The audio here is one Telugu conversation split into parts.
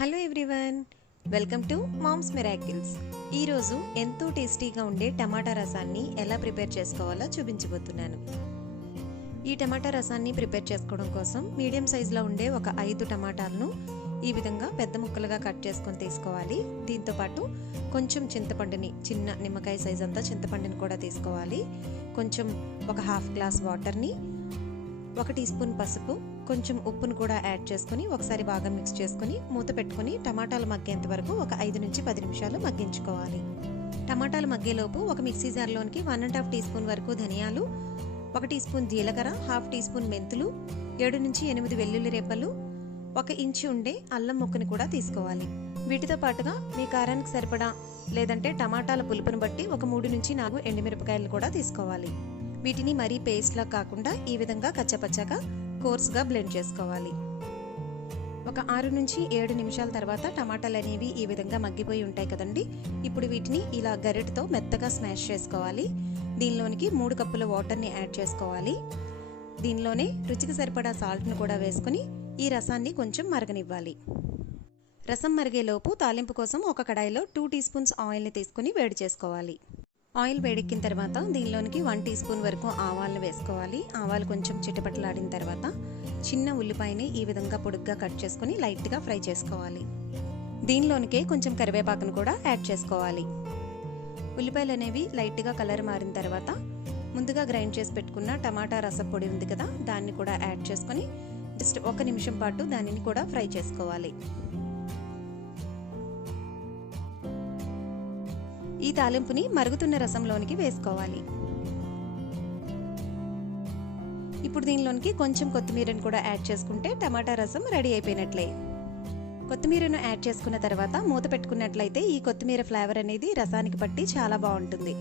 Hello everyone, welcome to moms miracles. ఈరోజు ఎంతో టేస్టీగా ఉండే టమాటా రసాన్ని ఎలా ప్రిపేర్ చేసుకోవాలో చూపించబోతున్నాను. ఈ టమాటా రసాన్ని ప్రిపేర్ చేసుకోవడం కోసం మీడియం సైజులో ఉండే ఒక 5 టమాటాలను ఈ విధంగా పెద్ద ముక్కలుగా కట్ చేసుకొని తీసుకోవాలి. దీంతోపాటు కొంచెం చింతపండుని, చిన్న నిమ్మకాయ సైజ్ అంతా చింతపండుని కూడా తీసుకోవాలి. కొంచెం ఒక హాఫ్ గ్లాస్ వాటర్ని, 1 టీ స్పూన్ పసుపు, కొంచెం ఉప్పును కూడా యాడ్ చేసుకుని ఒకసారి బాగా మిక్స్ చేసుకుని మూత పెట్టుకుని టమాటాలు మగ్గేంత వరకు ఒక 5 నుంచి 10 నిమిషాలు మగ్గించుకోవాలి. టమాటాలు మగ్గేలోపు ఒక మిక్సీ జార్లోనికి 1½ టీ స్పూన్ వరకు ధనియాలు, 1 టీ స్పూన్ జీలకర్ర, హాఫ్ టీ స్పూన్ మెంతులు, 7 నుంచి 8 వెల్లుల్లి రెబ్బలు, 1 ఇంచు ఉండే అల్లం ముక్కని కూడా తీసుకోవాలి. వీటితో పాటుగా మీ కారానికి సరిపడా లేదంటే టమాటాల పులుపును బట్టి ఒక 3 నుంచి 4 ఎండుమిరపకాయలు కూడా తీసుకోవాలి. వీటిని మరీ పేస్ట్లా కాకుండా ఈ విధంగా కచ్చపచ్చగా కోర్స్గా బ్లెండ్ చేసుకోవాలి. ఒక 6 నుంచి 7 నిమిషాల తర్వాత టమాటాలు అనేవి ఈ విధంగా మగ్గిపోయి ఉంటాయి కదండి. ఇప్పుడు వీటిని ఇలా గరిటతో మెత్తగా స్మాష్ చేసుకోవాలి. దీనిలోనికి 3 కప్పుల వాటర్ని యాడ్ చేసుకోవాలి. దీనిలోనే రుచికి సరిపడా సాల్ట్ను కూడా వేసుకుని ఈ రసాన్ని కొంచెం మరగనివ్వాలి. రసం మరిగేలోపు తాలింపు కోసం ఒక కడాయిలో 2 టీ స్పూన్స్ ఆయిల్ని తీసుకుని వేడి చేసుకోవాలి. ఆయిల్ వేడెక్కిన తర్వాత దీనిలోనికి 1 టీ స్పూన్ వరకు ఆవాలను వేసుకోవాలి. ఆవాలు కొంచెం చిటపటలాడిన తర్వాత చిన్న ఉల్లిపాయని ఈ విధంగా పొడుగ్గా కట్ చేసుకుని లైట్గా ఫ్రై చేసుకోవాలి. దీనిలోనికే కొంచెం కరివేపాకును కూడా యాడ్ చేసుకోవాలి. ఉల్లిపాయలు అనేవి లైట్గా కలర్ మారిన తర్వాత ముందుగా గ్రైండ్ చేసి పెట్టుకున్న టమాటా రసం పొడి ఉంది కదా, దాన్ని కూడా యాడ్ చేసుకొని జస్ట్ 1 నిమిషం పాటు దానిని కూడా ఫ్రై చేసుకోవాలి. ఈ తాలింపుని మరుగుతున్న రసంలోనికి వేసుకోవాలి. ఇప్పుడు దీనిలోనికి కొంచెం కొత్తిమీరను కూడా యాడ్ చేసుకుంటే టమాటా రసం రెడీ అయిపోయినట్లే. కొత్తిమీరను యాడ్ చేసుకున్న తర్వాత మూత పెట్టుకున్నట్లయితే ఈ కొత్తిమీర ఫ్లేవర్ అనేది రసానికి పట్టి చాలా బాగుంటుంది.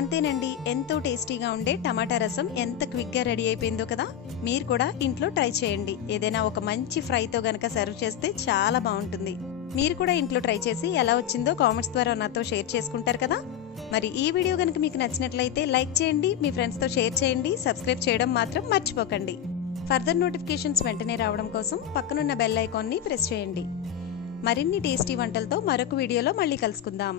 అంతేనండి, ఎంతో టేస్టీగా ఉండే టమాటా రసం ఎంత క్విక్గా రెడీ అయిపోయిందో కదా. మీరు కూడా ఇంట్లో ట్రై చేయండి. ఏదైనా ఒక మంచి ఫ్రైతో గనక సర్వ్ చేస్తే చాలా బాగుంటుంది. మీరు కూడా ఇంట్లో ట్రై చేసి ఎలా వచ్చిందో కామెంట్స్ ద్వారా నాతో షేర్ చేసుకుంటారు కదా. మరి ఈ వీడియో కనుక మీకు నచ్చినట్లయితే లైక్ చేయండి, మీ ఫ్రెండ్స్తో షేర్ చేయండి, సబ్స్క్రైబ్ చేయడం మాత్రం మర్చిపోకండి. ఫర్దర్ నోటిఫికేషన్స్ వెంటనే రావడం కోసం పక్కనున్న బెల్ ఐకాన్ని ప్రెస్ చేయండి. మరిన్ని టేస్టీ వంటలతో మరొక వీడియోలో మళ్ళీ కలుసుకుందాం.